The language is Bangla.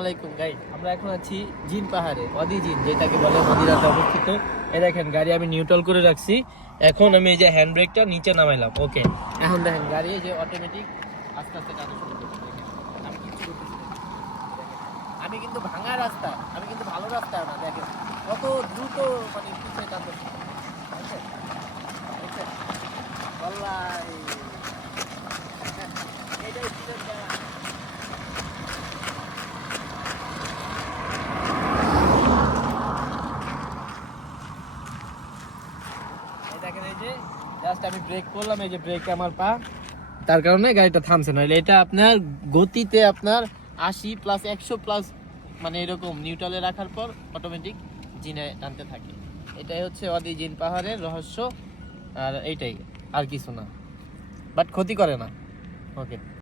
আলাইকুম গাইড। আমরা এখন আছি জিন পাহাড়ে, ওয়াদি জিন যেটাকে বলে মদিনাতে অবস্থিত। এই দেখেন গাড়ি আমি নিউট্রাল করে রাখছি। এখন আমি এই যে হ্যান্ড ব্রেকটা নিচে নামাইলাম। ওকে, এখন দেখেন গাড়ি এই যে অটোমেটিক আস্তে আস্তে টানা শুরু করছে। দেখেন আমি কিচ্ছু করতেছি না। দেখেন, আমি কিন্তু ভাঙা রাস্তা, আমি কিন্তু ভালো রাস্তা না। দেখেন কত দ্রুত মানে পিছিয়ে টানতেছে। দেখেন দেখেন আল্লাহ, এইটাই ছিল। দেখেন এই যে জাস্ট আমি ব্রেক করলাম, এই যে ব্রেকে আমার পা, তার কারণে গাড়িটা থামছে না। এটা আপনার গতিতে আপনার 80 প্লাস 100 প্লাস মানে এরকম নিউট্রালে রাখার পর অটোমেটিক জিনে টানতে থাকে। এটাই হচ্ছে ওয়াদি জিন পাহাড়ের রহস্য। আর এইটাই, আর কিছু না, বাট ক্ষতি করে না। ওকে।